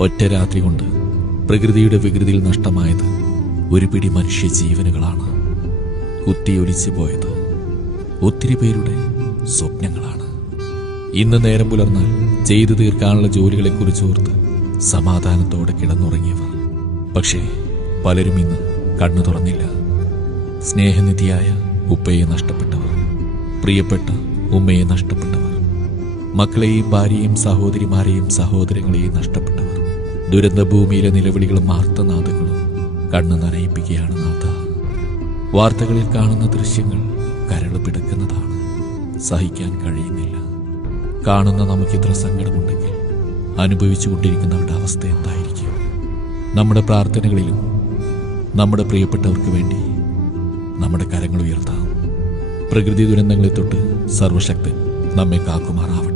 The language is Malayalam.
ഒറ്റ രാത്രി കൊണ്ട് പ്രകൃതിയുടെ വികൃതിയിൽ നഷ്ടമായത് ഒരു പിടി മനുഷ്യ ജീവനുകളാണ്. കുത്തിയൊലിച്ചു പോയത് ഒത്തിരി പേരുടെ സ്വപ്നങ്ങളാണ്. ഇന്ന് നേരം പുലർന്നാൽ ചെയ്തു തീർക്കാനുള്ള ജോലികളെക്കുറിച്ചോർത്ത് സമാധാനത്തോടെ കിടന്നുറങ്ങിയവർ. പക്ഷേ പലരും ഇന്ന് കണ്ണു തുറന്നില്ല. സ്നേഹനിധിയായ ഉപ്പയെ നഷ്ടപ്പെട്ടവർ, പ്രിയപ്പെട്ട ഉമ്മയെ നഷ്ടപ്പെട്ടവർ, മക്കളെയും ഭാര്യയും സഹോദരിമാരെയും സഹോദരങ്ങളെയും നഷ്ടപ്പെട്ടവർ. ദുരന്തഭൂമിയിലെ നിലവിളികളും ആർത്തനാദങ്ങളും കണ്ണു നനയിപ്പിക്കുകയാണ് നാഥ. വാർത്തകളിൽ കാണുന്ന ദൃശ്യങ്ങൾ കരള് പിടക്കുന്നതാണ്. സഹിക്കാൻ കഴിയുന്നില്ല. കാണുന്ന നമുക്കിത്ര സങ്കടമുണ്ടെങ്കിൽ അനുഭവിച്ചുകൊണ്ടിരിക്കുന്നവരുടെ അവസ്ഥ എന്തായിരിക്കും? നമ്മുടെ പ്രാർത്ഥനകളിലും നമ്മുടെ പ്രിയപ്പെട്ടവർക്ക് വേണ്ടി നമ്മുടെ കരങ്ങൾ ഉയർത്താം. പ്രകൃതി ദുരന്തങ്ങളെ തൊട്ട് സർവശക്തൻ നമ്മെ കാക്കുമാറാവട്ടെ.